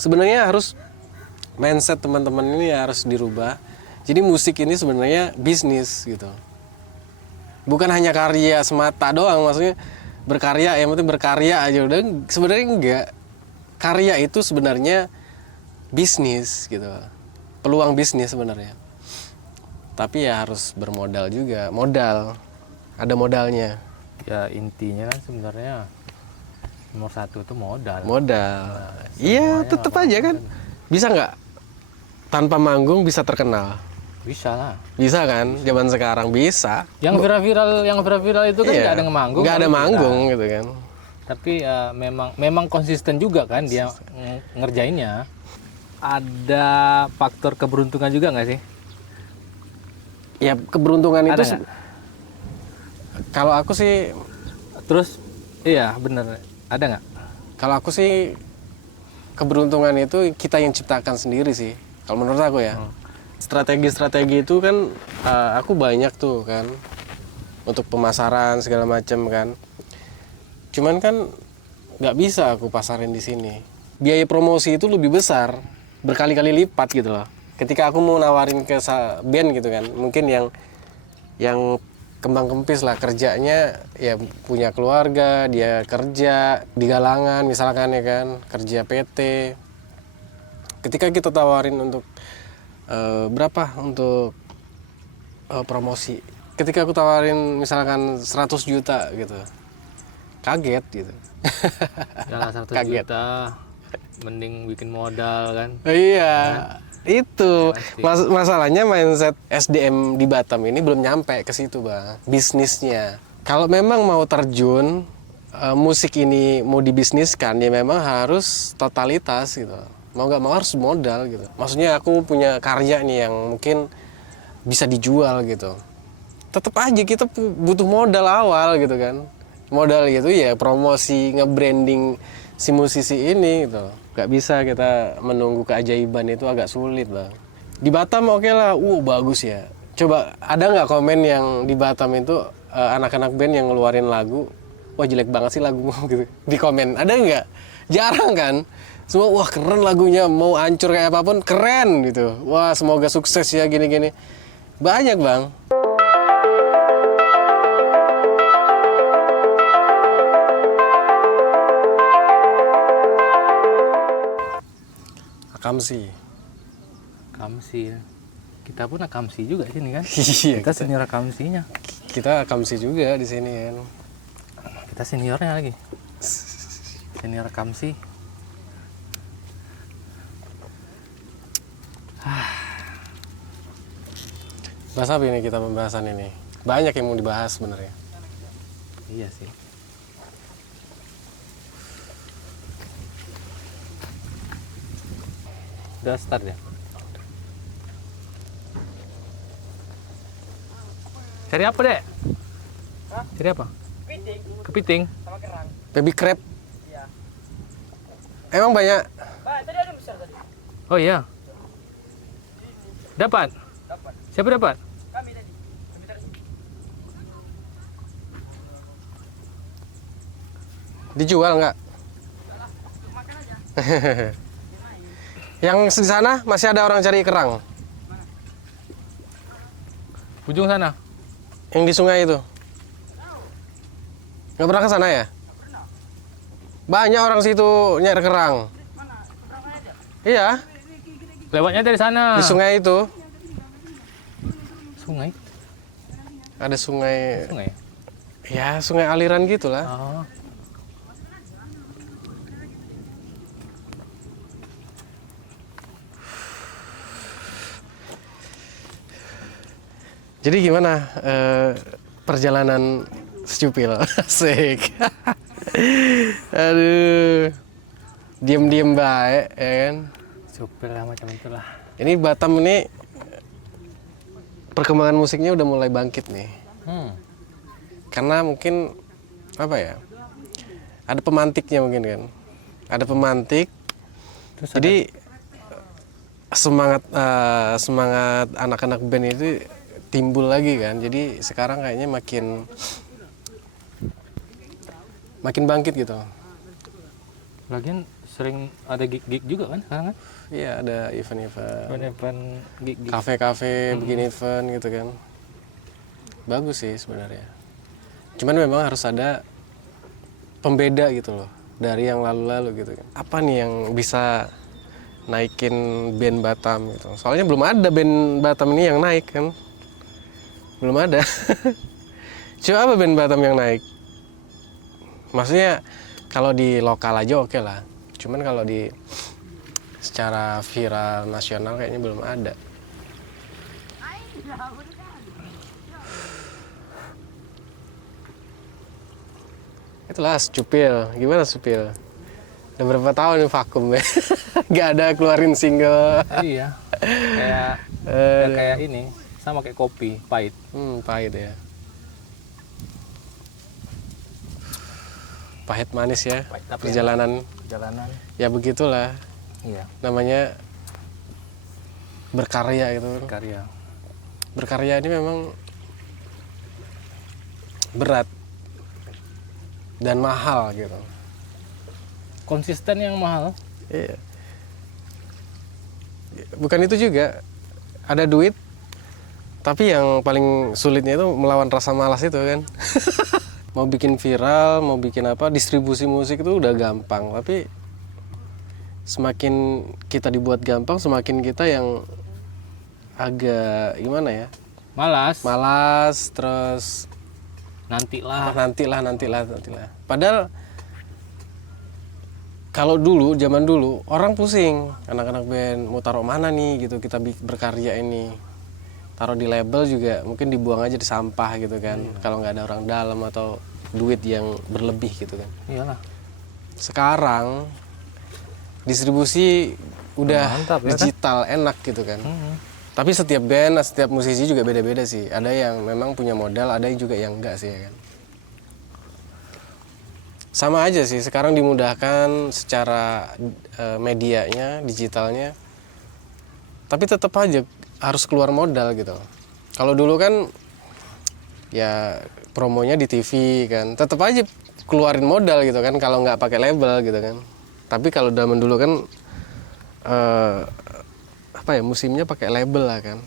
Sebenarnya harus mindset teman-teman ini harus dirubah. Jadi musik ini sebenarnya bisnis gitu. Bukan hanya karya semata doang, maksudnya berkarya, yang penting berkarya aja udah. Sebenarnya enggak. Karya itu sebenarnya bisnis gitu. Peluang bisnis sebenarnya. Tapi ya harus bermodal juga. Modal. Ada modalnya. Ya intinya kan sebenarnya nomor satu itu modal. Modal. Nah, Iya, semuanya tetap aja kan. Bisa nggak tanpa manggung bisa terkenal? Bisa lah. Bisa kan? Zaman sekarang bisa. Yang viral itu kan Iya. nggak ada manggung. Nggak ada tapi manggung viral. gitu kan. Tapi ya memang konsisten juga kan dia ngerjainnya. Ada faktor keberuntungan juga nggak sih? Ya keberuntungan Ada itu nggak? kalau aku sih Iya bener. Ada nggak? kalau aku sih keberuntungan itu kita yang ciptakan sendiri sih. Kalau menurut aku ya. Strategi-strategi itu kan aku banyak tuh kan untuk pemasaran segala macam kan. Cuman kan nggak bisa aku pasarin di sini. Biaya promosi itu lebih besar, berkali-kali lipat gitu loh. Ketika aku mau nawarin ke band gitu kan, mungkin yang kembang kempis lah kerjanya, ya punya keluarga, dia kerja di galangan misalkan ya kan, kerja PT. Ketika kita tawarin untuk berapa untuk promosi, ketika aku tawarin misalkan 100 juta gitu, kaget gitu. Jalan 100 Kaget. juta, mending bikin modal kan. Iya, itu Pasti. masalahnya mindset SDM di Batam ini belum nyampe ke situ bang, bisnisnya. Kalau memang mau terjun musik ini mau dibisniskan ya memang harus totalitas gitu. Mau nggak mau harus modal gitu. Maksudnya aku punya karya nih yang mungkin bisa dijual gitu. Tetap aja kita butuh modal awal gitu kan. Modal gitu ya promosi, nge-branding si musisi ini gitu. Gak bisa kita menunggu keajaiban, itu agak sulit bang. Di Batam oke lah, bagus ya. Coba ada nggak komen yang di Batam itu anak-anak band yang ngeluarin lagu, wah jelek banget sih lagu gitu. Di komen, ada nggak? Jarang kan? Semua wah keren lagunya, mau hancur kayak apapun keren gitu. Wah semoga sukses ya gini-gini. Banyak bang. Akamsi. Akamsi ya. Kita pun akamsi juga sini kan. Iya, Kita senior akamsinya. kita akamsi juga di sini kan. Kita seniornya lagi. Senior akamsi. Bahas apa ini kita pembahasan ini? Banyak yang mau dibahas sebenarnya. Iya sih. Udah start ya? Cari apa, Dek? Hah? Cari apa? Kepiting Kepiting. sama kerang. Baby crab. Iya. Emang banyak. Bah, tadi ada yang besar tadi. Oh iya. Dapat? Dapat. Siapa dapat? Kami tadi. Kami tadi. Dijual nggak? Makan aja. Yang di sana masih ada orang cari kerang. Ujung sana. Yang di sungai itu. Nggak pernah ke sana ya? Banyak orang situ nyari kerang. Mana? Kerang aja. Iya, Lewatnya dari sana. di sungai itu. Sungai. Ada sungai, Sungai. ya sungai aliran gitu lah. Oh. Jadi gimana perjalanan Secupil? Asik. Aduh. Diem-diem baik, ya kan? Supir lah macam itulah. Ini Batam ini perkembangan musiknya udah mulai bangkit nih. Karena mungkin apa ya? Ada pemantiknya mungkin kan. Ada pemantik. Terus Jadi semangat semangat anak-anak band itu timbul lagi kan. Jadi sekarang kayaknya makin bangkit gitu. lagian sering ada gig-gig juga kan sekarang kan? Iya, ada event-event, Event gig-gig. kafe-kafe bikin event gitu kan. Bagus sih sebenarnya. Cuman memang harus ada pembeda gitu loh dari yang lalu-lalu gitu kan. Apa nih yang bisa naikin band Batam gitu. Soalnya belum ada band Batam ini yang naik kan. Belum ada. Coba apa band Batam yang naik? Maksudnya kalau di lokal aja oke lah. Cuman kalau di secara viral nasional kayaknya belum ada. Itulah Supil. Gimana Supil? Udah berapa tahun nih vakum ya? Gak ada keluarin single. Iya. Kayak kayak ini, sama kayak kopi, pahit. Pahit ya. Pahit manis ya. Pahit, tapi Perjalanan. Jalanan. Ya begitulah. Iya, Namanya berkarya gitu. karya. Berkarya ini memang berat dan mahal gitu. Konsisten yang mahal. Iya. Bukan itu juga. Ada duit, tapi yang paling sulitnya itu melawan rasa malas itu kan. Mau bikin viral, mau bikin apa, distribusi musik itu udah gampang. Tapi semakin kita dibuat gampang, semakin kita yang agak gimana ya? Malas, terus nantilah. Padahal kalau dulu, zaman dulu, orang pusing. Anak-anak band mau taruh mana nih gitu, kita berkarya ini. Taruh di label juga mungkin dibuang aja di sampah gitu kan. Kalau nggak ada orang dalam atau duit yang berlebih gitu kan. Iyalah. Sekarang distribusi udah Mantap, ya kan? digital, enak gitu kan. Tapi setiap band, setiap musisi juga beda-beda sih. Ada yang memang punya modal, ada juga yang enggak sih ya kan. Sama aja sih, sekarang dimudahkan secara medianya, digitalnya. Tapi tetap aja harus keluar modal gitu. Kalau dulu kan ya promonya di TV kan, tetap aja keluarin modal gitu kan kalau nggak pakai label gitu kan. Tapi kalau zaman dulu kan apa ya, musimnya pakai label lah kan.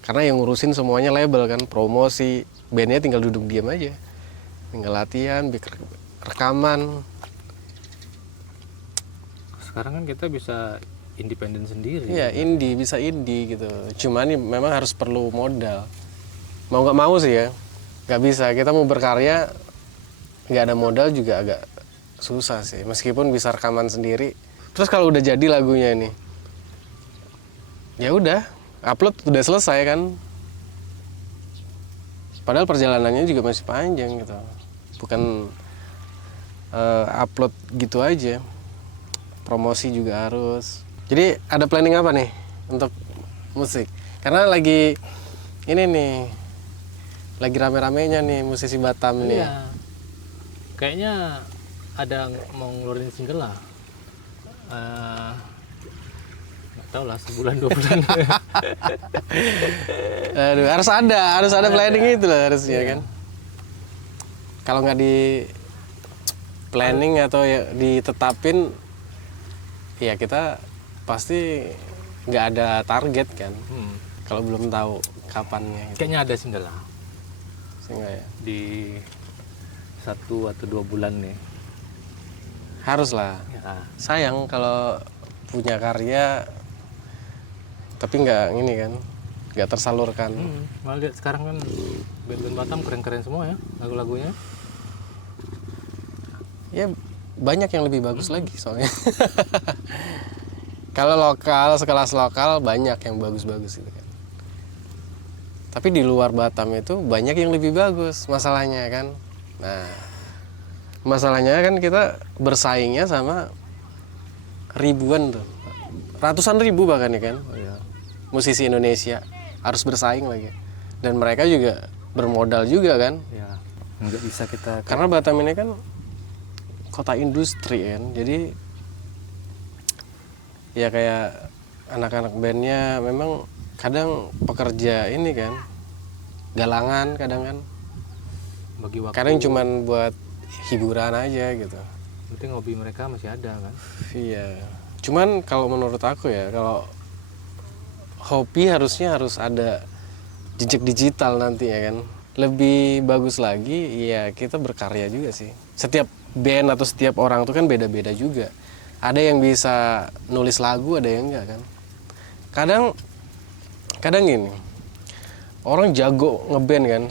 Karena yang ngurusin semuanya label kan, promosi, bandnya tinggal duduk diam aja. Tinggal latihan, bikin rekaman. Sekarang kan kita bisa independen sendiri. Iya, indie, bisa indie gitu. Cuman ini memang harus perlu modal. Mau nggak mau sih ya, nggak bisa. Kita mau berkarya, nggak ada modal juga agak susah sih. Meskipun bisa rekaman sendiri. Terus kalau udah jadi lagunya ini, ya udah, upload udah selesai kan. Padahal perjalanannya juga masih panjang gitu. Bukan upload gitu aja. Promosi juga harus. Jadi ada planning apa nih untuk musik? Karena lagi ini nih, lagi rame-ramenya nih musisi Batam nih. Iya. Kayaknya ada mau ngeluarin single lah. Nggak tahu lah, sebulan 2 bulan. Aduh, harus ada planning itu lah harusnya kan. Kalau nggak di planning atau ya ditetapin, ya kita pasti nggak ada target kan. Kalau belum tahu kapannya. Gitu. Kayaknya ada single lah Sehingga ya di 1 atau 2 bulan nih. harus lah. Ya. Sayang kalau punya karya tapi nggak ini kan, nggak tersalurkan. Malah lihat sekarang kan band-band Batam keren-keren semua ya lagu-lagunya. Ya banyak yang lebih bagus lagi soalnya. Kalau lokal, sekelas lokal banyak yang bagus-bagus gitu kan. Tapi di luar Batam itu banyak yang lebih bagus masalahnya kan. Nah, masalahnya kan kita bersaingnya sama ribuan tuh. Ratusan ribu bahkan ya kan. Musisi Indonesia harus bersaing lagi. Dan mereka juga bermodal juga kan. Ya, nggak bisa kita. Karena Batam ini kan kota industri kan, jadi ya kayak anak-anak bandnya memang kadang pekerja ini kan, galangan kadang kan, bagi waktu. kadang cuman buat hiburan aja gitu. penting hobi mereka masih ada kan. Iya. Cuman kalau menurut aku ya, kalau hobi harusnya harus ada jejak digital nanti ya kan. Lebih bagus lagi ya kita berkarya juga sih. Setiap band atau setiap orang tuh kan beda-beda juga. Ada yang bisa nulis lagu, ada yang enggak kan. Kadang gini, orang jago ngeband kan,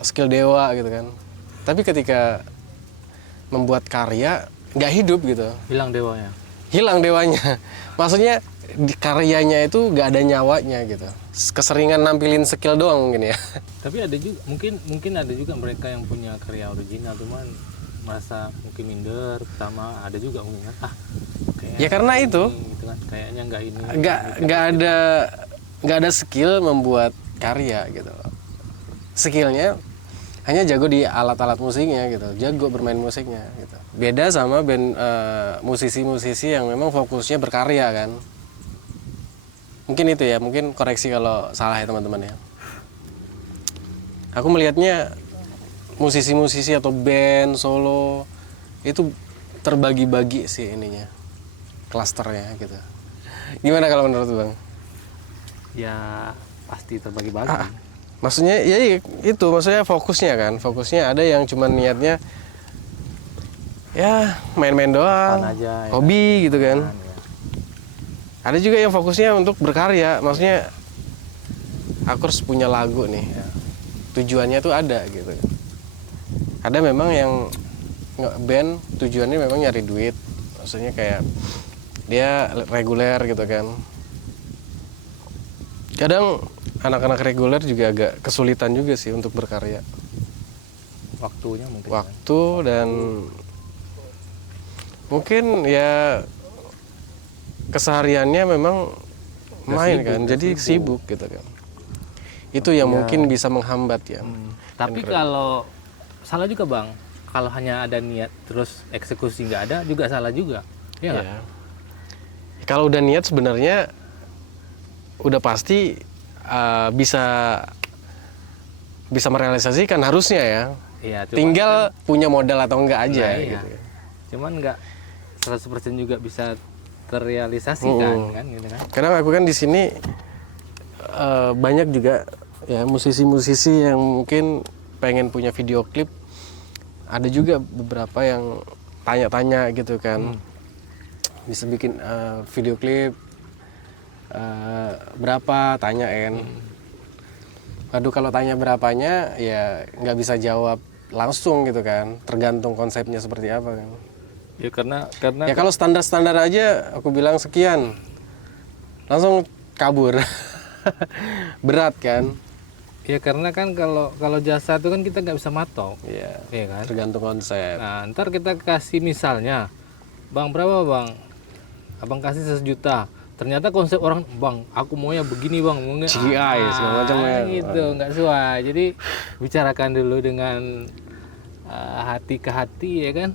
skill dewa gitu kan. Tapi ketika membuat karya nggak hidup gitu, Hilang dewanya. hilang dewanya. Maksudnya di karyanya itu nggak ada nyawanya gitu. Keseringan nampilin skill doang mungkin ya. Tapi ada juga mungkin ada juga mereka yang punya karya original cuman merasa mungkin minder pertama, ada juga mungkin kan kayaknya Ya karena ini, itu gitu kan, kayaknya nggak ini nggak ada skill membuat karya gitu. Skillnya hanya jago di alat-alat musiknya gitu, jago bermain musiknya gitu. Beda sama band musisi-musisi yang memang fokusnya berkarya kan. Mungkin itu ya, mungkin koreksi kalau salah ya teman-teman ya. Aku melihatnya musisi-musisi atau band solo itu terbagi-bagi sih ininya, klasternya gitu. Gimana kalau menurut Bang? ya pasti terbagi-bagi. Maksudnya ya itu, maksudnya fokusnya ada yang cuman niatnya ya main-main doang, Fun aja, ya. hobi gitu kan. Kan, ya. Ada juga yang fokusnya untuk berkarya, maksudnya aku harus punya lagu nih, tujuannya tuh ada gitu. Ada memang yang band tujuannya memang nyari duit, maksudnya kayak dia reguler gitu kan. Kadang anak-anak reguler juga agak kesulitan juga sih untuk berkarya. Waktunya mungkin. Waktu dan mungkin ya kesehariannya memang main sibuk, kan, udah jadi sibuk gitu kan. Itu yang mungkin bisa menghambat ya. Tapi kalau salah juga Bang, kalau hanya ada niat terus eksekusi nggak ada juga salah juga. Iya nggak? Ya. Kalau udah niat sebenarnya udah pasti bisa merealisasikan harusnya ya. Iya, Tinggal punya modal atau enggak aja Nah, iya. gitu. Cuman nggak 100% juga bisa terrealisasikan kan gitu kan. Kadang aku kan di sini banyak juga ya musisi-musisi yang mungkin pengen punya video klip. Ada juga beberapa yang tanya-tanya gitu kan. Bisa bikin video klip berapa, tanyain. Waduh, kalau tanya berapanya ya nggak bisa jawab langsung gitu kan. Tergantung konsepnya seperti apa kan. Ya karena Ya kalau standar-standar aja aku bilang sekian, langsung kabur. Berat kan? ya karena kan kalau jasa itu kan kita nggak bisa matok. Iya. Iya kan? Tergantung konsep. Nah, ntar kita kasih misalnya, Bang berapa Bang? Abang kasih 100 juta. Ternyata konsep orang, Bang, aku maunya begini Bang, maunya CGI segala macam ya. gitu, nggak sesuai. Jadi bicarakan dulu dengan hati ke hati ya kan,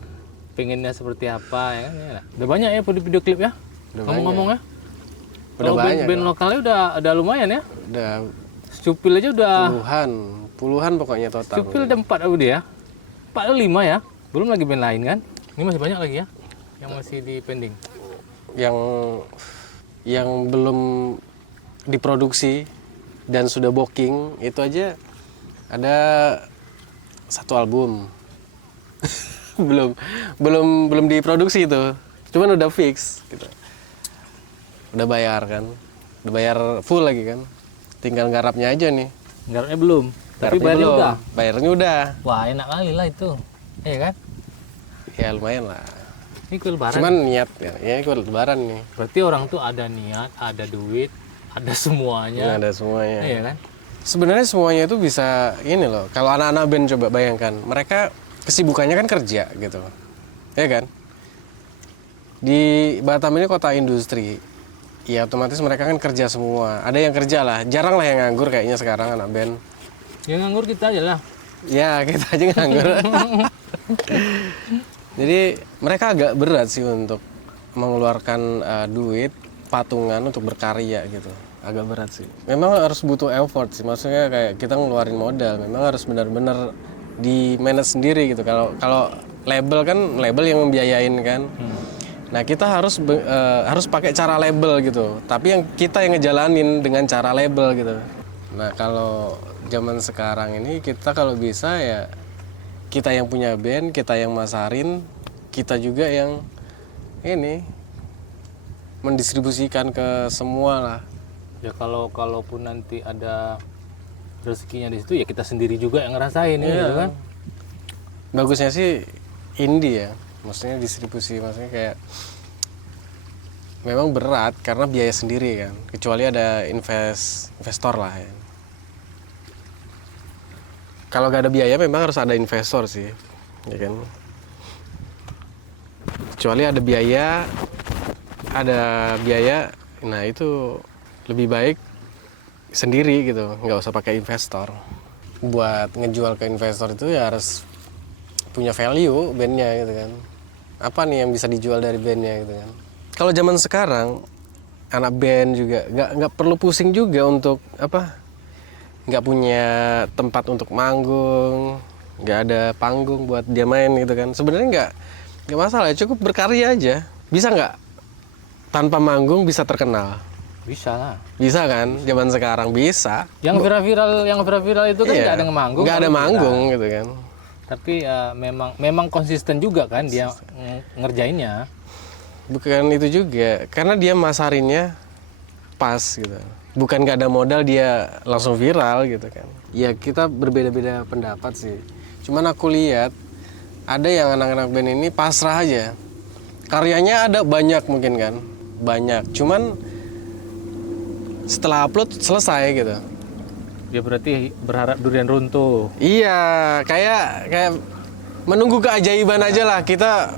pengennya seperti apa ya kan. Ya. Udah banyak ya video klip ya. Udah Ngomong-ngomong ya. Udah Kalau banyak band lokalnya udah lumayan ya. Udah Stupil aja udah. puluhan pokoknya total. Stupil ada 4 apa dia? 4 atau 5 ya. Belum lagi band lain kan. Ini masih banyak lagi ya yang masih di pending. Yang belum diproduksi dan sudah booking itu aja ada 1 album. belum diproduksi itu. Cuman udah fix gitu. Udah bayar kan. Udah bayar full lagi kan. Tinggal garapnya aja nih. Garapnya belum. Tapi Garapnya bayarnya belum. udah. Bayarnya udah. Wah, enak kali lah itu. Iya kan? Ya lumayan lah. Ini kue lebaran. Cuman niat ya. Ini kue lebaran nih. Berarti orang tuh ada niat, ada duit, ada semuanya. Nggak ada semuanya. Iya kan? Sebenarnya semuanya itu bisa ini loh. Kalau anak-anak band coba bayangkan, mereka kesibukannya kan kerja gitu. Ya kan? Di Batam ini kota industri. Ya otomatis mereka kan kerja semua. Ada yang kerja lah. Jarang lah yang nganggur kayaknya sekarang anak band. Yang nganggur kita aja lah. Ya kita aja nganggur. Jadi mereka agak berat sih untuk mengeluarkan duit patungan untuk berkarya gitu. Agak berat sih. Memang harus butuh effort sih. Maksudnya kayak kita ngeluarin modal. Memang harus benar-benar di manage sendiri gitu. Kalau label kan, label yang membiayain kan. Nah kita harus pakai cara label gitu, tapi yang kita yang ngejalanin dengan cara label gitu. Nah kalau zaman sekarang ini kita kalau bisa ya kita yang punya band, kita yang masarin, kita juga yang ini mendistribusikan ke semua lah. Ya kalaupun nanti ada rezekinya di situ ya kita sendiri juga yang ngerasain ya, gitu kan. Bagusnya sih indie ya, maksudnya distribusi, maksudnya kayak memang berat karena biaya sendiri kan, kecuali ada investor lah ya. Kalau gak ada biaya memang harus ada investor sih, ya kan. Kecuali ada biaya, nah itu lebih baik sendiri gitu, nggak usah pakai investor. Buat ngejual ke investor itu ya harus punya value bandnya gitu kan. Apa nih yang bisa dijual dari bandnya gitu kan. Kalau zaman sekarang anak band juga nggak perlu pusing juga untuk apa, nggak punya tempat untuk manggung, nggak ada panggung buat dia main gitu kan. Sebenarnya nggak masalah, cukup berkarya aja. Bisa nggak tanpa manggung bisa terkenal? Bisa lah. Bisa kan, zaman sekarang bisa. Yang viral itu kan nggak ada manggung. Nggak ada manggung gitu kan. Tapi ya memang konsisten juga kan dia ngerjainnya. Bukan itu juga, karena dia masarinnya pas gitu. Bukan nggak ada modal dia langsung viral gitu kan. Ya kita berbeda-beda pendapat sih. Cuman aku lihat ada yang anak-anak band ini pasrah aja. Karyanya ada banyak mungkin kan, banyak. Cuman setelah upload selesai gitu. Ya berarti berharap durian runtuh. Iya, kayak menunggu keajaiban aja lah. Kita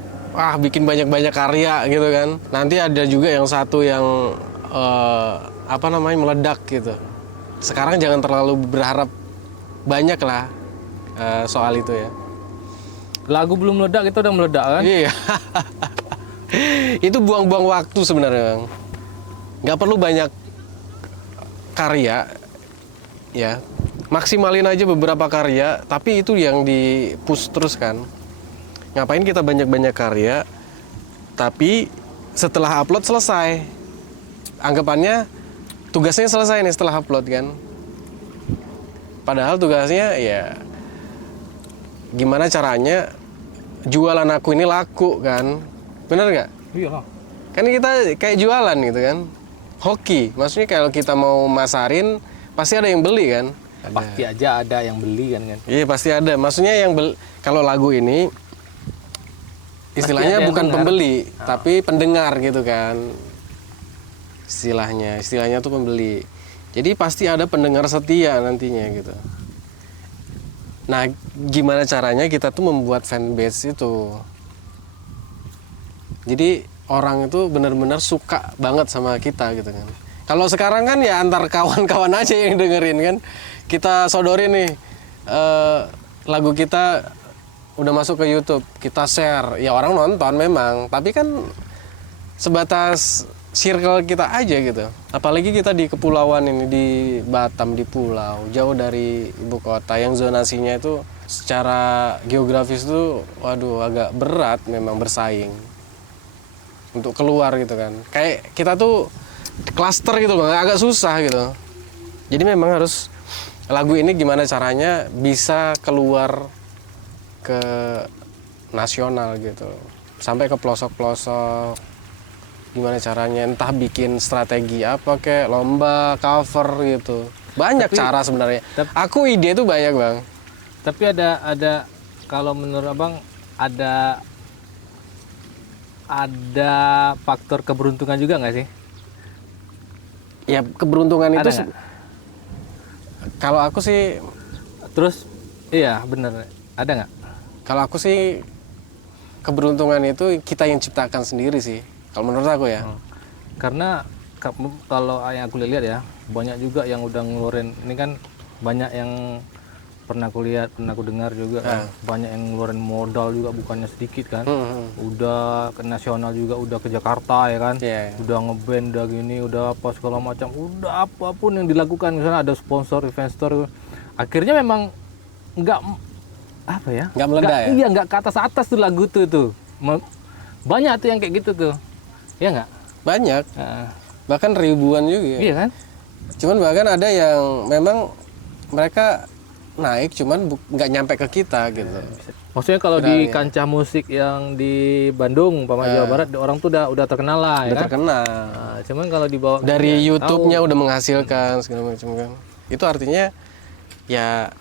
bikin banyak-banyak karya gitu kan. Nanti ada juga yang satu yang meledak gitu. Sekarang jangan terlalu berharap banyak lah soal itu ya. Lagu belum meledak itu udah meledak kan? Iya. Itu buang-buang waktu sebenarnya, Bang. Nggak perlu banyak karya ya, maksimalin aja beberapa karya, tapi itu yang di-push terus kan. Ngapain kita banyak-banyak karya, tapi setelah upload selesai. Anggapannya tugasnya selesai nih setelah upload kan. Padahal tugasnya ya gimana caranya jualan aku ini laku kan. Bener nggak? Iya. Kan kita kayak jualan gitu kan. Hoki, maksudnya kalau kita mau masarin pasti ada yang beli kan. Pasti aja ada yang beli kan. Iya pasti ada. Maksudnya yang kalau lagu ini istilahnya bukan pembeli, tapi pendengar gitu kan. Istilahnya tuh pembeli. Jadi pasti ada pendengar setia nantinya gitu. Nah, gimana caranya kita tuh membuat fanbase itu? Jadi orang itu benar-benar suka banget sama kita gitu kan. Kalau sekarang kan ya antar kawan-kawan aja yang dengerin kan. Kita sodorin nih lagu kita udah masuk ke YouTube, kita share. Ya orang nonton memang, tapi kan sebatas circle kita aja gitu. Apalagi kita di kepulauan ini, di Batam, di pulau, jauh dari ibu kota yang zonasinya itu secara geografis tuh waduh agak berat memang bersaing untuk keluar gitu kan. Kayak kita tuh klaster gitu loh, agak susah gitu. Jadi memang harus lagu ini gimana caranya bisa keluar ke nasional gitu, sampai ke pelosok-pelosok. Gimana caranya, entah bikin strategi apa kayak lomba cover gitu. Banyak cara sebenarnya. Aku ide tuh banyak, Bang. Tapi ada kalau menurut Abang ada faktor keberuntungan juga nggak sih? Ya keberuntungan Ada itu nggak? Kalau aku sih, Terus iya bener, ada nggak? kalau aku sih keberuntungan itu kita yang ciptakan sendiri sih. Kalau menurut aku ya. Karena kalau yang aku lihat ya, banyak juga yang udah ngeluarin, ini kan banyak yang pernah aku lihat, pernah aku dengar juga kan, banyak yang ngeluarin modal juga bukannya sedikit kan. Udah ke nasional juga, udah ke Jakarta ya kan. Iya. Udah ngeband, udah gini, udah apa segala macam, udah apapun yang dilakukan, misalnya ada sponsor, investor, akhirnya memang nggak apa ya? Nggak meledak ya? Iya, nggak ke atas tuh lagu tuh. Banyak tuh yang kayak gitu tuh. Iya nggak? Banyak, Heeh. bahkan ribuan juga. Iya kan? Cuman bahkan ada yang memang mereka naik cuman nggak nyampe ke kita gitu. Maksudnya kalau di Viralnya. kancah musik yang di Bandung, Jawa Barat, orang tuh udah terkenal lah, ya Udah kan? terkenal. Nah, cuman kalau dibawa ke Dari sini, YouTube-nya tahu. udah menghasilkan segala macam kan. Itu artinya ya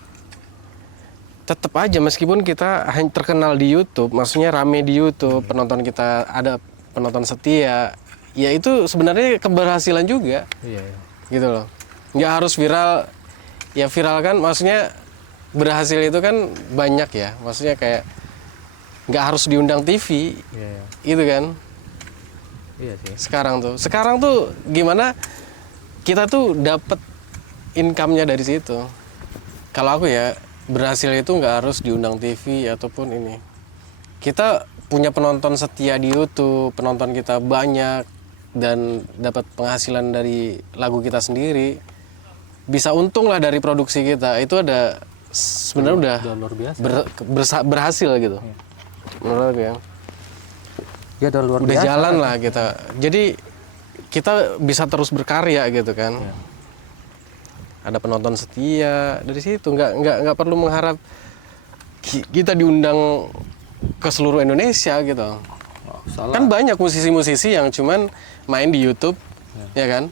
tetap aja meskipun kita hanya terkenal di YouTube, maksudnya rame di YouTube, penonton kita ada penonton setia, ya itu sebenarnya keberhasilan juga Iya, iya. gitu loh. Nggak harus viral, ya viral kan maksudnya berhasil itu kan banyak ya, maksudnya kayak nggak harus diundang TV, Iya, iya. gitu kan. Iya sih. Sekarang tuh gimana kita tuh dapat income-nya dari situ. Kalau aku ya berhasil itu nggak harus diundang TV ataupun ini. Kita punya penonton setia di YouTube, penonton kita banyak dan dapat penghasilan dari lagu kita sendiri. Bisa untung lah dari produksi kita. Itu ada sebenarnya Udah luar biasa. berhasil gitu. Menurut aku ya. Ya udah luar Udah biasa. jalan lah kita. Jadi kita bisa terus berkarya gitu kan. Ya. Ada penonton setia dari situ. Nggak perlu mengharap kita diundang ke seluruh Indonesia gitu. Oh, salah. Kan banyak musisi-musisi yang cuman main di YouTube, ya kan?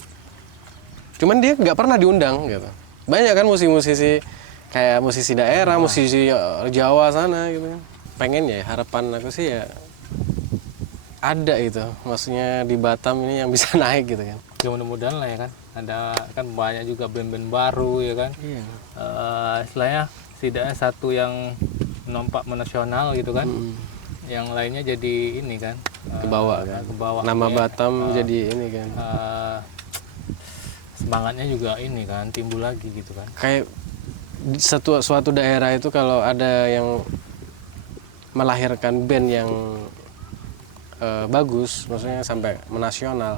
Cuman dia nggak pernah diundang gitu. Banyak kan musisi-musisi kayak musisi daerah, musisi Jawa sana gitu kan. Pengen ya, harapan aku sih ya ada itu, maksudnya di Batam ini yang bisa naik gitu kan. Ya mudah-mudahan lah ya kan. Ada kan banyak juga band-band baru ya kan. Iya. Istilahnya setidaknya satu yang nompak menasional gitu kan. Yang lainnya jadi ini kan. Kebawa kan. Kebawa. Nama Batam jadi ini kan. Semangatnya juga ini kan timbul lagi gitu kan. Kayak di suatu daerah itu kalau ada yang melahirkan band yang bagus, maksudnya sampai menasional,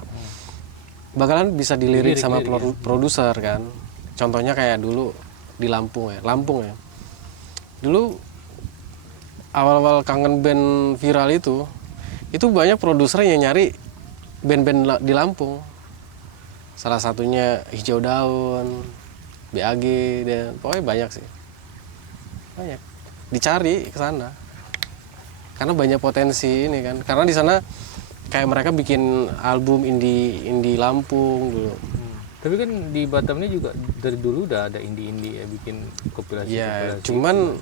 bakalan bisa dilirik sama produser kan. Contohnya kayak dulu di Lampung ya. Dulu awal-awal kangen band viral itu banyak produser yang nyari band-band di Lampung. Salah satunya Hijau Daun, BAG, dan pokoknya banyak sih. Banyak. Dicari ke sana. Karena banyak potensi ini kan. Karena di sana kayak mereka bikin album indie Lampung dulu. Tapi kan di Batam ini juga dari dulu udah ada indie-indie ya bikin kompilasi. Ya, cuman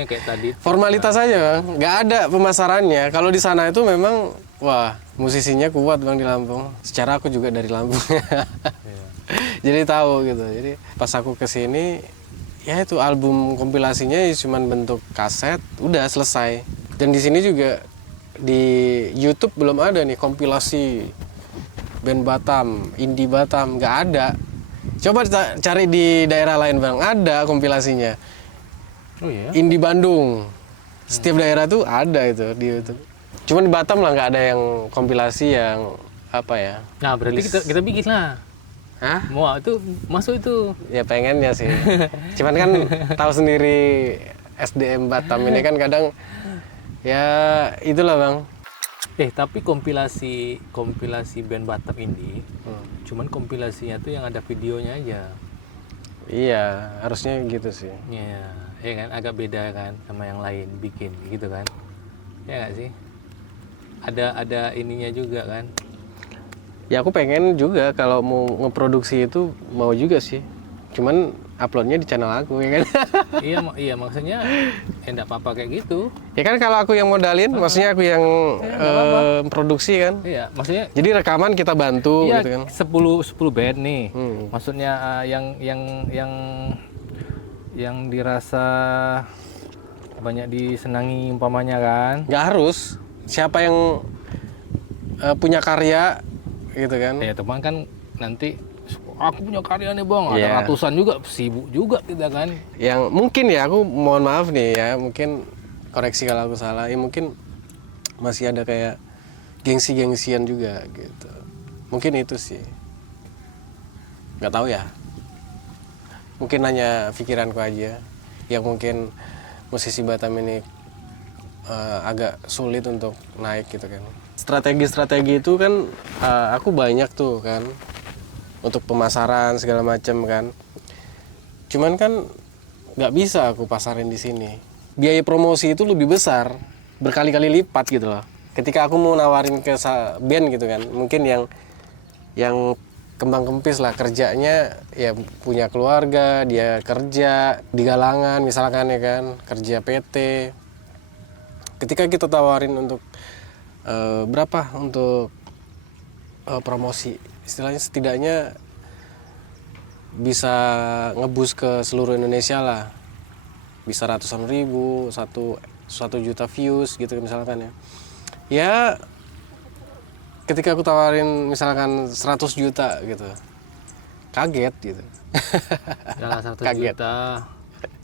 ya kayak tadi. formalitas aja bang, nggak ada pemasarannya. Kalau di sana itu memang, wah musisinya kuat bang di Lampung. Secara aku juga dari Lampung, Iya. jadi tahu gitu. Jadi pas aku kesini, ya itu album kompilasinya cuma bentuk kaset, udah selesai. Dan di sini juga di YouTube belum ada nih kompilasi band Batam, indie Batam, nggak ada. Coba cari di daerah lain bang, ada kompilasinya. Oh iya. Indie Bandung, setiap daerah tuh ada itu di YouTube. Cuman di Batam lah nggak ada yang kompilasi yang apa ya? Nah berarti kita bikin lah. Hah? Mau itu masuk itu. Ya pengennya sih. Cuman kan tahu sendiri SDM Batam ini kan kadang ya itulah bang. Tapi kompilasi band Batam indie, cuman kompilasinya tuh yang ada videonya aja. Iya, harusnya gitu sih. Ya kan agak beda kan sama yang lain bikin gitu kan. Ya nggak sih? Ada ininya juga kan. Ya aku pengen juga kalau mau ngeproduksi itu mau juga sih. Cuman uploadnya di channel aku ya kan. iya maksudnya enggak apa-apa kayak gitu. Ya kan kalau aku yang modalin, maksudnya aku yang produksi kan. Iya, maksudnya Jadi rekaman kita bantu iya, gitu kan. 10 band nih. Hmm. Maksudnya yang dirasa banyak disenangi umpamanya kan. Nggak harus. Siapa yang punya karya gitu kan. Ya teman kan nanti aku punya karya nih bang, Iya. ada ratusan juga, sibuk juga kita kan. Yang mungkin ya aku mohon maaf nih ya, mungkin koreksi kalau aku salah. Ya mungkin masih ada kayak gengsi-gengsian juga gitu. Mungkin itu sih. Nggak tahu ya. Mungkin hanya pikiranku aja yang mungkin musisi Batam ini agak sulit untuk naik gitu kan. Strategi-strategi itu kan aku banyak tuh kan untuk pemasaran segala macam kan. Cuman kan nggak bisa aku pasarin di sini. Biaya promosi itu lebih besar, berkali-kali lipat gitu loh. Ketika aku mau nawarin ke band gitu kan, mungkin yang kembang kempis lah kerjanya, ya punya keluarga, dia kerja di galangan misalkan ya kan, kerja PT. Ketika kita tawarin untuk berapa untuk promosi, istilahnya setidaknya bisa ngebus ke seluruh Indonesia lah, bisa ratusan ribu, 1 juta views gitu misalkan ya. Ya ketika aku tawarin misalkan 100 juta gitu, kaget gitu. Jalan 100 Kaget. juta,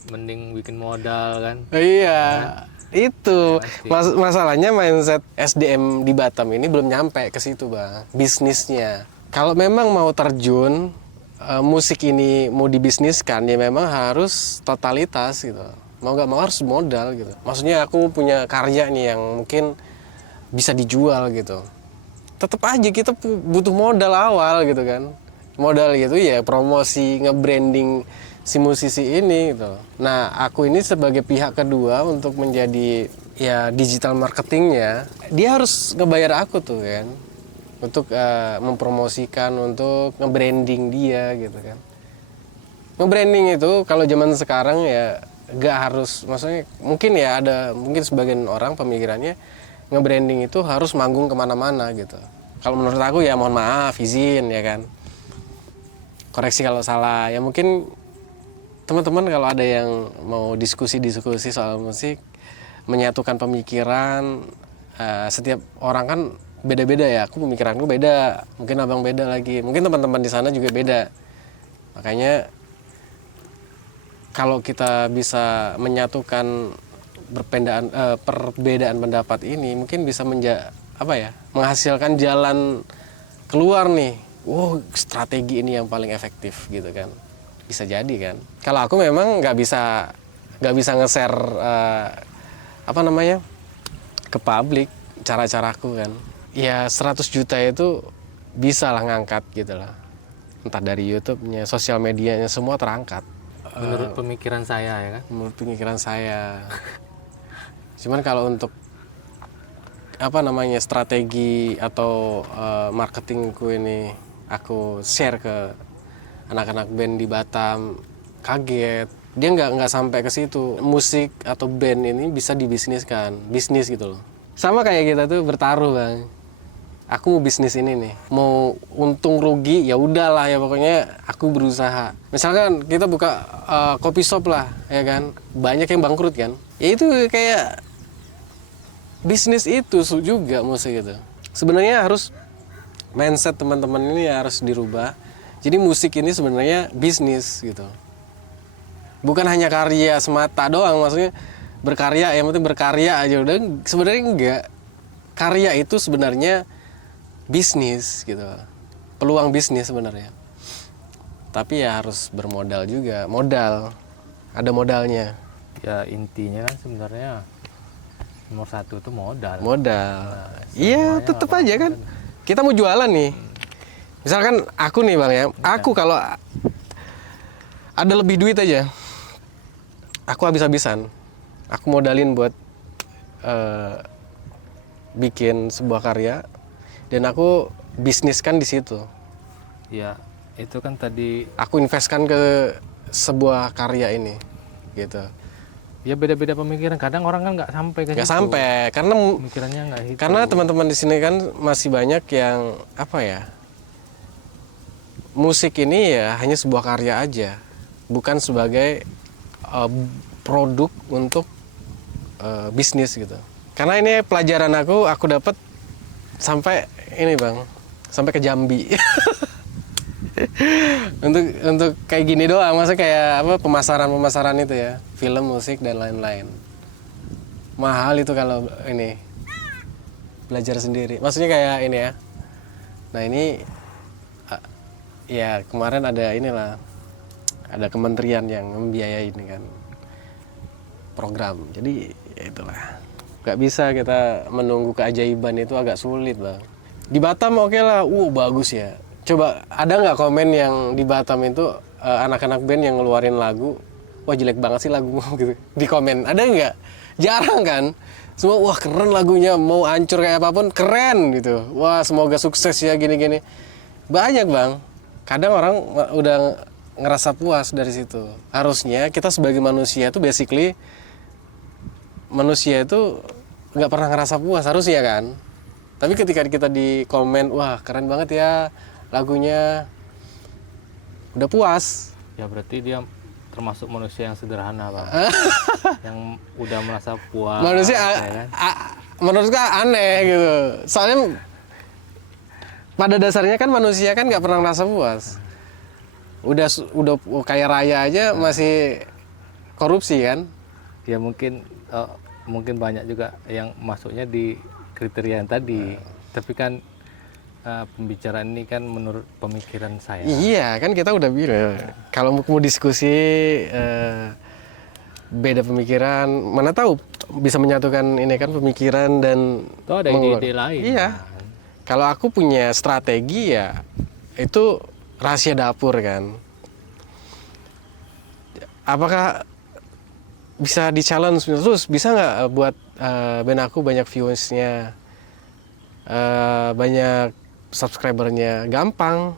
mending bikin modal kan. Iya, itu Pasti. masalahnya mindset SDM di Batam ini belum nyampe ke situ bang, bisnisnya. Kalau memang mau terjun musik ini mau dibisniskan, ya memang harus totalitas gitu. Mau nggak mau harus modal gitu. Maksudnya aku punya karya nih yang mungkin bisa dijual gitu. Tetap aja kita butuh modal awal gitu kan. Modal gitu ya promosi, nge-branding si musisi ini gitu. Nah, aku ini sebagai pihak kedua untuk menjadi ya digital marketingnya, dia harus ngebayar aku tuh kan. Untuk mempromosikan, untuk nge-branding dia gitu kan. Nge-branding itu kalau zaman sekarang ya gak harus, maksudnya mungkin ya ada, mungkin sebagian orang pemikirannya nge-branding itu harus manggung kemana-mana gitu. Kalau menurut aku ya mohon maaf, izin ya kan. Koreksi kalau salah. Ya mungkin teman-teman kalau ada yang mau diskusi-diskusi soal musik, menyatukan pemikiran, setiap orang kan beda-beda ya. Aku pemikiranku beda, mungkin abang beda lagi, mungkin teman-teman di sana juga beda. Makanya kalau kita bisa menyatukan perbedaan pendapat ini, mungkin bisa menghasilkan jalan keluar nih. Wow, strategi ini yang paling efektif gitu kan. Bisa jadi kan. Kalau aku memang nggak bisa nge-share ke publik cara-caraku kan. Ya 100 juta itu bisa lah ngangkat gitu lah. Entah dari YouTube-nya, sosial medianya, semua terangkat. Menurut pemikiran saya ya kan. Menurut pemikiran saya. Cuman kalau untuk strategi atau marketingku ini aku share ke anak-anak band di Batam, kaget. Dia nggak sampai ke situ. Musik atau band ini bisa dibisniskan, bisnis gitu loh. Sama kayak kita tuh bertaruh bang. Aku mau bisnis ini nih, mau untung rugi ya udahlah ya pokoknya aku berusaha. Misalkan kita buka kopi shop lah, ya kan, banyak yang bangkrut kan. Ya itu kayak bisnis itu juga musik itu. Sebenarnya harus mindset teman-teman ini harus dirubah. Jadi musik ini sebenarnya bisnis gitu. Bukan hanya karya semata doang, maksudnya berkarya, yang penting berkarya aja udah. Sebenarnya enggak. Karya itu sebenarnya bisnis gitu, peluang bisnis sebenarnya. Tapi ya harus bermodal juga, ada modalnya. Ya intinya kan sebenarnya nomor 1 itu modal. Iya, tetap aja kan. Kita mau jualan nih. Misalkan aku nih bang ya, aku kalau ada lebih duit aja, aku habis-habisan. Aku modalin buat bikin sebuah karya. Dan aku bisniskan di situ. Ya, itu kan tadi Aku investkan ke sebuah karya ini, gitu. ya beda-beda pemikiran. Kadang orang kan nggak sampai ke Nggak situ. sampai, karena Pemikirannya nggak itu. karena teman-teman di sini kan masih banyak yang musik ini ya hanya sebuah karya aja, bukan sebagai produk untuk bisnis gitu. Karena ini pelajaran aku dapat sampai ini bang, sampai ke Jambi. untuk kayak gini doang, maksudnya kayak pemasaran itu ya, film, musik dan lain-lain. Mahal itu kalau ini belajar sendiri, maksudnya kayak ini ya. Nah ini ya kemarin ada kementerian yang membiayai ini kan, program. Jadi ya itulah. Gak bisa kita menunggu keajaiban, itu agak sulit bang. Di Batam oke lah, bagus ya. Coba ada nggak komen yang di Batam itu anak-anak band yang ngeluarin lagu, wah jelek banget sih lagumu gitu. Di komen ada nggak? Jarang kan. Semua wah keren lagunya, mau hancur kayak apapun keren gitu. Wah semoga sukses ya gini-gini. Banyak bang. Kadang orang udah ngerasa puas dari situ. Harusnya kita sebagai manusia itu basically manusia itu nggak pernah ngerasa puas, harusnya kan. Tapi ketika kita di komen, wah keren banget ya lagunya, udah puas. Ya berarti dia termasuk manusia yang sederhana bang, yang udah merasa puas. Manusia ya kan? menurutku aneh gitu. Soalnya pada dasarnya kan manusia kan nggak pernah ngerasa puas. Udah kaya raya aja masih korupsi kan. Ya mungkin banyak juga yang masuknya di kriteria yang tadi. Tapi kan pembicaraan ini kan menurut pemikiran saya. Iya kan kita udah bilang kalau mau diskusi beda pemikiran, mana tahu bisa menyatukan ini kan pemikiran dan Itu ada ide-ide lain. Iya. Kalau aku punya strategi ya itu rahasia dapur kan. Apakah bisa di challenge terus, bisa nggak buat band aku banyak views-nya, banyak subscribernya? Gampang.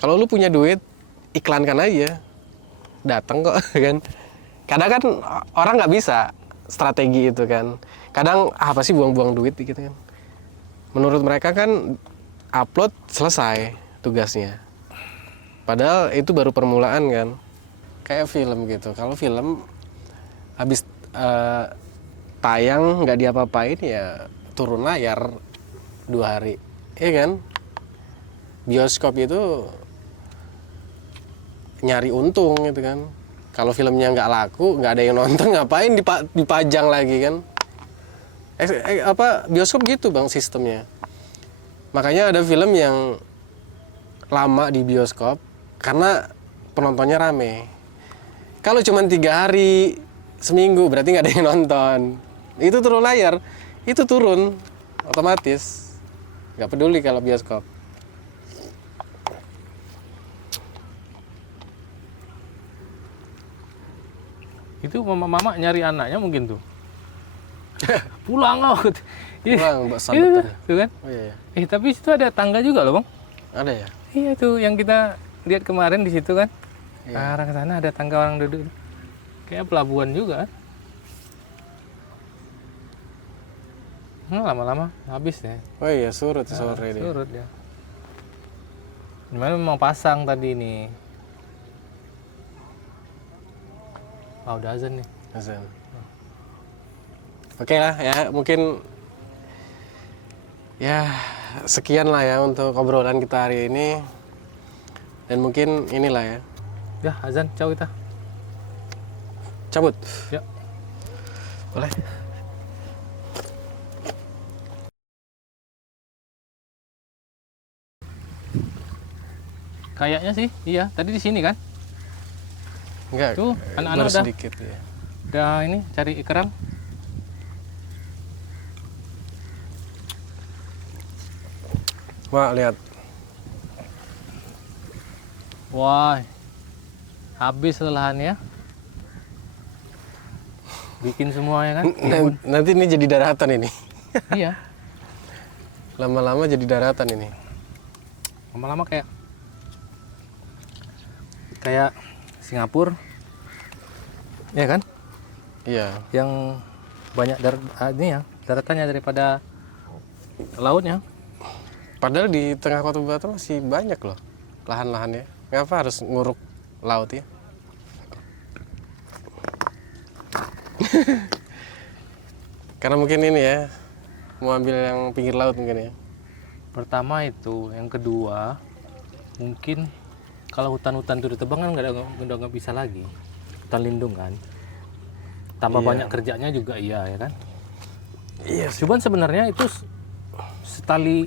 Kalau lu punya duit, iklankan aja, datang kok kan. Kadang kan orang nggak bisa strategi itu kan. Kadang apa sih buang-buang duit gitu kan. Menurut mereka kan upload selesai tugasnya. Padahal itu baru permulaan kan. Kayak film gitu. Kalau film habis tayang nggak diapa-apain ya turun layar 2 hari, iya kan? Bioskop itu nyari untung gitu kan. Kalau filmnya nggak laku, nggak ada yang nonton, ngapain dipajang lagi kan? Bioskop gitu bang sistemnya. Makanya ada film yang lama di bioskop karena penontonnya rame. Kalau cuma 3 hari, seminggu, berarti nggak ada yang nonton. Itu turun layar, itu turun otomatis. Nggak peduli kalau bioskop. Itu mama nyari anaknya mungkin tuh. Pulang loh. Pulang, Mbak Iya, Sabet. tuh kan. Oh iya, Tapi situ ada tangga juga loh bang. ada ya. Iya tuh yang kita lihat kemarin di situ kan. Iya. Arah ke sana ada tangga orang duduk. Kayak pelabuhan juga kan. Lama-lama habis ya. Oh iya, surut sore dia. Surut ya. Gimana memang pasang tadi nih. Udah azan nih. Azan. Oke lah ya, mungkin ya sekian lah ya untuk obrolan kita hari ini. Dan mungkin inilah ya. Ya azan, ciao kita. Cabut. Ya. Boleh. Kayaknya sih, iya. Tadi di sini kan? Enggak. Tuh, anak-anak baru udah. sedikit ya. Udah ini cari ikan. Wah, lihat. Wah, habis lahannya. Bikin semuanya kan? Nanti ini jadi daratan ini. Iya. Lama-lama jadi daratan ini. Lama-lama kayak Singapura, ya kan? Iya. Yang banyak daratannya daripada lautnya. Padahal di tengah kota Batam masih banyak loh lahan-lahannya. Ngapa harus nguruk laut ya? Karena mungkin ini ya, mau ambil yang pinggir laut mungkin ya. Pertama itu, yang kedua mungkin kalau hutan-hutan itu ditebang kan udah nggak bisa lagi. Hutan lindung kan. Tambah Iya. banyak kerjanya juga iya ya kan. Iya. Cuman sebenarnya itu setali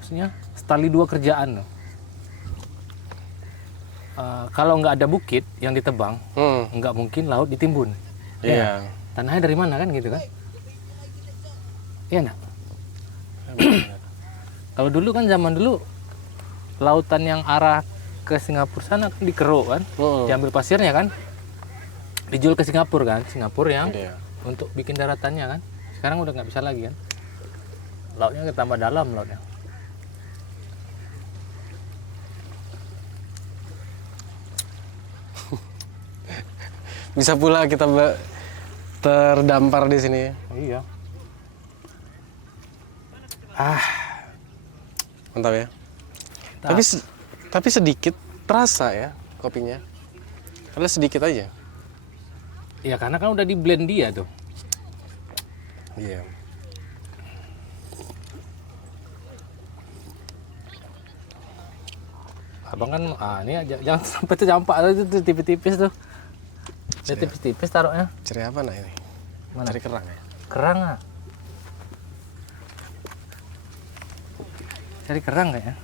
maksudnya setali dua kerjaan. Kalau nggak ada bukit yang ditebang, nggak mungkin laut ditimbun. Iya. Tanahnya dari mana kan gitu kan? Iya nak. Kalau dulu kan zaman dulu lautan yang arah ke Singapura sana kan dikeruk kan, diambil pasirnya kan, dijual ke Singapura kan, Singapura yang Iya. untuk bikin daratannya kan. Sekarang udah nggak bisa lagi kan, lautnya ketambah dalam lautnya. Bisa pula kita terdampar di sini. Iya. Mantap ya. Tapi sedikit terasa ya kopinya. Karena sedikit aja. Iya karena kan udah di blend dia tuh. Iya. Abang kan, ini jangan sampai tuh campak tuh tipis-tipis tuh. Dia tipis-tipis taruhnya. Cari apa nak ini? Mana? Cari kerang ya? Kerang ah. Cari kerang kayaknya.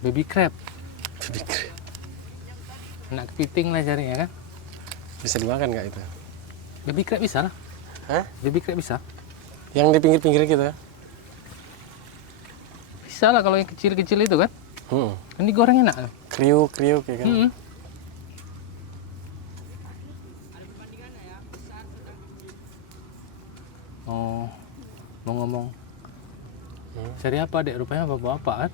Baby crab. Anak kepiting lah carinya kan. Bisa dimakan nggak itu? Baby crab bisa lah. Hah? Baby crab bisa. Yang di pinggir-pinggir gitu? Bisa lah kalau yang kecil-kecil itu kan. Hmm. Kan digoreng enak. Kriuk-kriuk ya kan? Hmm. Oh, mau ngomong. Cari apa dek? Rupanya bapak apa kan?